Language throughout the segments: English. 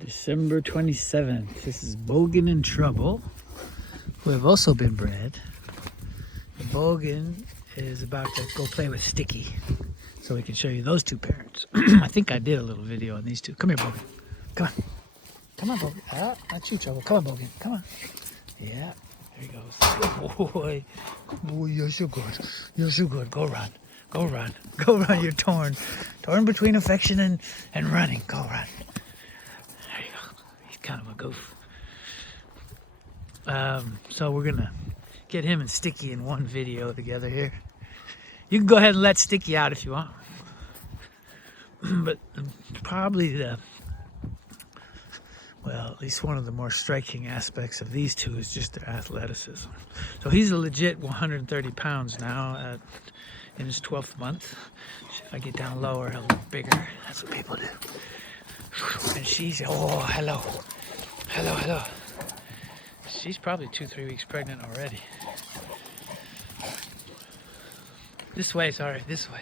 December 27th. This is Bogan in trouble, who have also been bred. Bogan is about to go play with Sticky, so we can show you those two parents. I think I did a little video on these two. Come here, Bogan. Come on. Come on, Bogan. Ah, not you, trouble. Come on, Bogan. Come on. Yeah, there he goes. Good boy. Good boy, you're so good. You're so good. Go run. Go run. Go run. You're torn. Torn between affection and running. Go run. There you go. He's kind of a goof. So we're going to get him and Sticky in one video together here. You can go ahead and let Sticky out if you want. But probably at least one of the more striking aspects of these two is just their athleticism. So he's a legit 130 pounds now in his 12th month. If I get down lower, he'll look bigger. That's what people do. And she's, oh, hello. Hello, hello. She's probably 2-3 weeks pregnant already. This way, sorry, this way.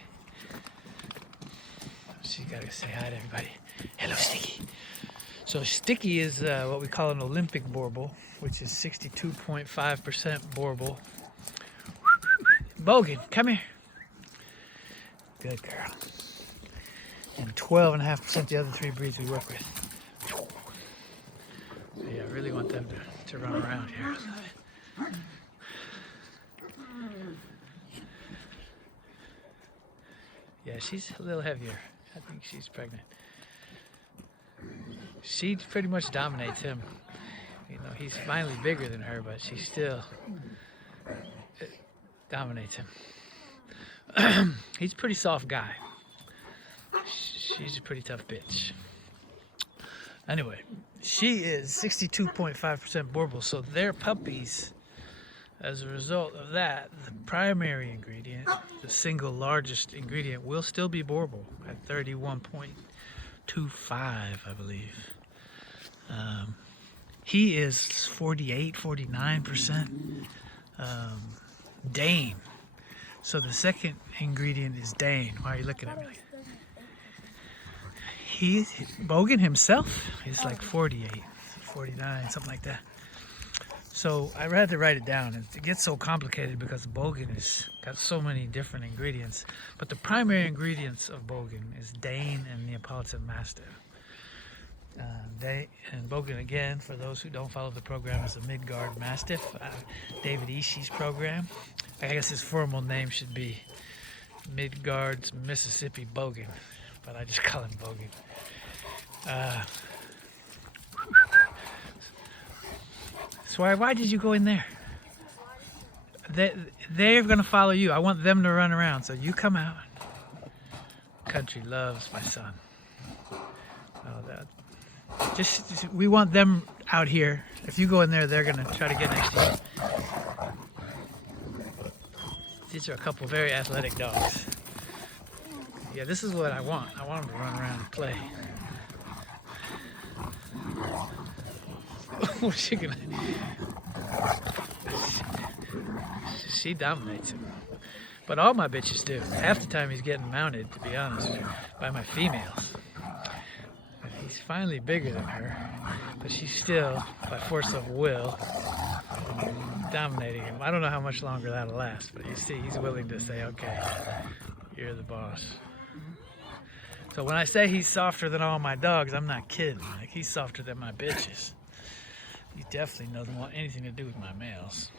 She's got to say hi to everybody. Hello, Sticky. So Sticky is what we call an Olympic Boerboel, which is 62.5% Boerboel. Bogan, come here. Good girl. And 12.5% the other three breeds we work with. So yeah, I really want them to run around here. Yeah, she's a little heavier. I think she's pregnant. She pretty much dominates him. You know, he's finally bigger than her, but she still dominates him. He's a pretty soft guy. She's a pretty tough bitch. Anyway, she is 62.5% Boerboel, so their puppies, as a result of that, the primary ingredient, the single largest ingredient, will still be Boerboel at 31.25, I believe. He is 49% Dane. So the second ingredient is Dane. Why are you looking at me? Bogan himself is like 48, 49, something like that. So I had to write it down. It gets so complicated because Bogan has got so many different ingredients. But the primary ingredients of Bogan is Dane and Neapolitan Mastiff. And Bogan, again, for those who don't follow the program, is a Midgard Mastiff, David Ishii's program. I guess his formal name should be Midgard's Mississippi Bogan, but I just call him Bogan. So why did you go in there? They're going to follow you. I want them to run around, so you come out. Country loves my son. Just we want them out here. If you go in there, they're going to try to get next to you. These are a couple very athletic dogs. Yeah, this is what I want. I want them to run around and play. What's she gonna? She dominates him. But all my bitches do. Half the time he's getting mounted, to be honest, by my females. He's finally bigger than her, but she's still, by force of will, dominating him. I don't know how much longer that'll last, but you see, he's willing to say, okay, you're the boss. So when I say he's softer than all my dogs, I'm not kidding. Like, he's softer than my bitches. He definitely doesn't want anything to do with my males.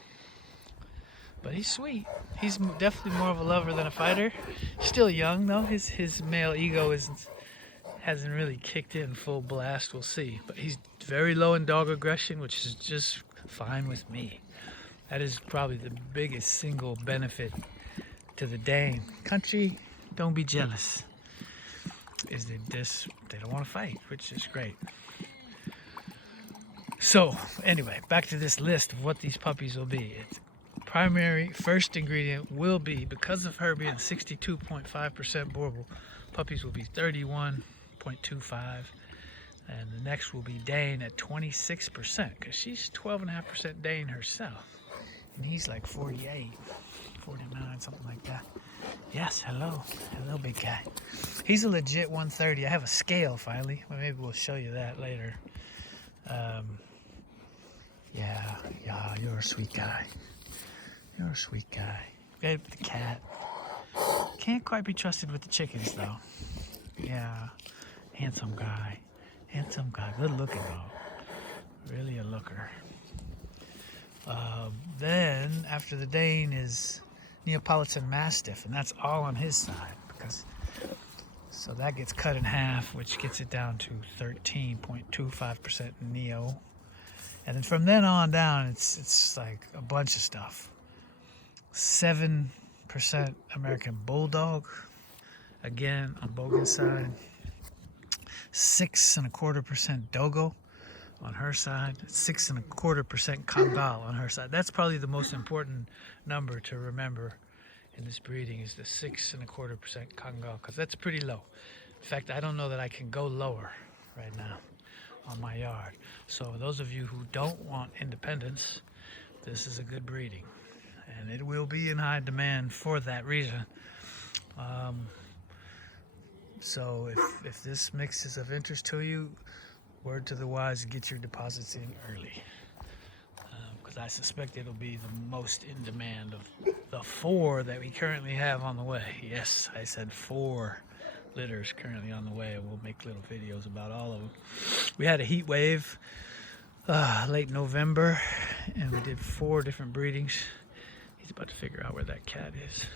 But he's sweet. He's definitely more of a lover than a fighter. Still young, though. His male ego hasn't really kicked in full blast. We'll see. But he's very low in dog aggression, which is just fine with me. That is probably the biggest single benefit to the Dane. Country, don't be jealous. Is they don't want to fight, which is great. So anyway, back to this list of what these puppies will be. Its primary first ingredient will be, because of her being 62.5% Boerboel, puppies will be 31.25, and the next will be Dane at 26%, because she's 12.5% Dane herself, and he's like 48, 49, something like that. Yes, hello. Hello, big guy. He's a legit 130. I have a scale finally. Well, maybe we'll show you that later. Yeah, you're a sweet guy. You're a sweet guy. Okay, the cat. Can't quite be trusted with the chickens, though. Yeah, handsome guy. Handsome guy. Good looking, though. Really a looker. Then, after the Dane is Neapolitan Mastiff, and that's all on his side. So that gets cut in half, which gets it down to 13.25% Neo. And then from then on down, it's like a bunch of stuff. 7% American Bulldog, again on Bogan's side. 6.25% Dogo on her side. 6.25% Kangal on her side. That's probably the most important number to remember in this breeding, is the 6.25% Kangal, because that's pretty low. In fact, I don't know that I can go lower right now on my yard. So those of you who don't want independence, this is a good breeding, and it will be in high demand for that reason. So if this mix is of interest to you, word to the wise, get your deposits in early, because I suspect it'll be the most in demand of the 4 that we currently have on the way. Yes, I said 4 litters currently on the way, and we'll make little videos about all of them. We had a heat wave late November, and we did 4 different breedings. He's about to figure out where that cat is.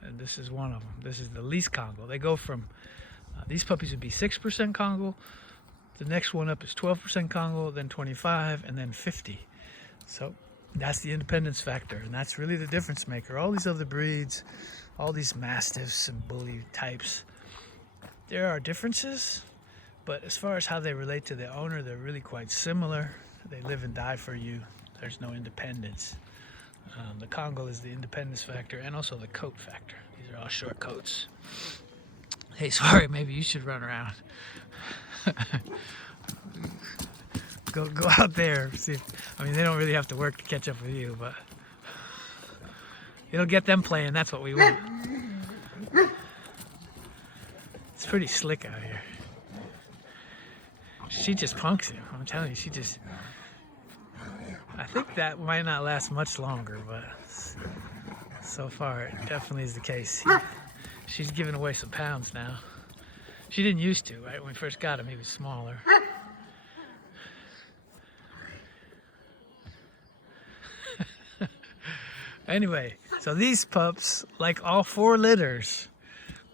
And this is one of them. This is the least Kangal. They go from, these puppies would be 6% Kangal. The next one up is 12% Kangal, then 25, and then 50. So that's the independence factor, and that's really the difference maker. All these other breeds, all these Mastiffs and Bully types, there are differences, but as far as how they relate to the owner, they're really quite similar. They live and die for you. There's no independence. The Kangal is the independence factor, and also the coat factor. These are all short coats. Hey, sorry, maybe you should run around. Go out there. See if, I mean, they don't really have to work to catch up with you, but it'll get them playing. That's what we want. It's pretty slick out here. She just punks him. I'm telling you, she just... I think that might not last much longer, but so far it definitely is the case. She's giving away some pounds now. She didn't used to, right? When we first got him, he was smaller. Anyway, so these pups, like all 4 litters,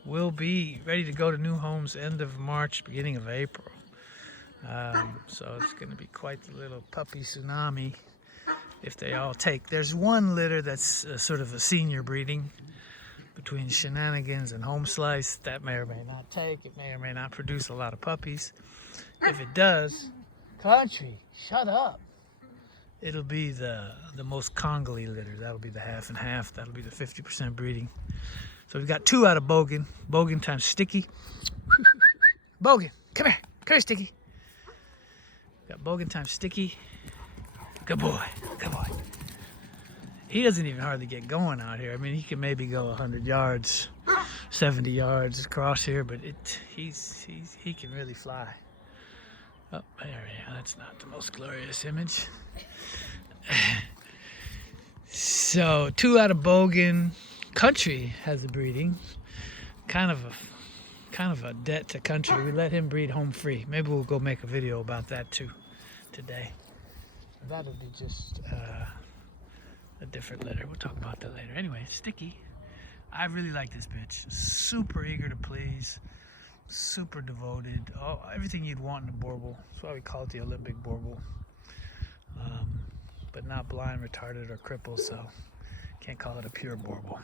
will be ready to go to new homes end of March, beginning of April. So it's going to be quite the little puppy tsunami if they all take. There's one litter that's sort of a senior breeding between Shenanigans and Home Slice. That may or may not take. It may or may not produce a lot of puppies. If it does, Country, shut up. It'll be the most Kangal-y litter. That'll be the half and half. That'll be the 50% breeding. So we've got 2 out of Bogan. Bogan times Sticky. Bogan, come here. Come here, Sticky. Got Bogan times Sticky. Good boy. Good boy. He doesn't even hardly get going out here. I mean, he can maybe go 100 yards, 70 yards across here, but he can really fly. Oh, there we go. That's not the most glorious image. So 2 out of Bogan. Country has the breeding. Kind of a debt to Country. We let him breed home free. Maybe we'll go make a video about that too today. That'll be just a different litter. We'll talk about that later. Anyway, Sticky. I really like this bitch. Super eager to please. Super devoted. Oh, everything you'd want in a Boerboel. That's why we call it the Olympic Boerboel. But not blind, retarded, or crippled, so can't call it a pure Boerboel.